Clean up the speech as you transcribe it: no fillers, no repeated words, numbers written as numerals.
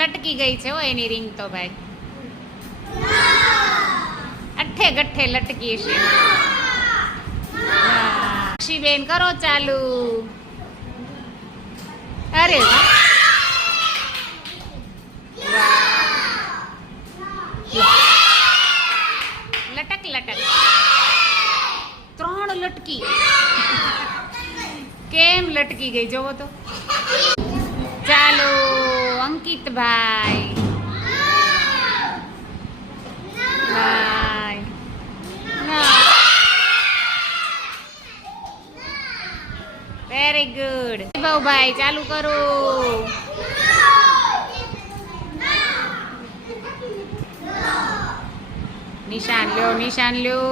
લટકી ગઈ છે હો એની રિંગ તો ભાઈ અઠ્ઠે ગઠ્ઠે લટકી છે. બેન કરો ચાલુ. અરે વાહ લટક લટક 3 લટકી કેમ લટકી ગઈ જોવો તો. ચાલો અંકિતભાઈ ભાઈ વેરી ગુડ. ભાઈ ચાલુ કરો. નિશાન લ્યો નિશાન લ્યો.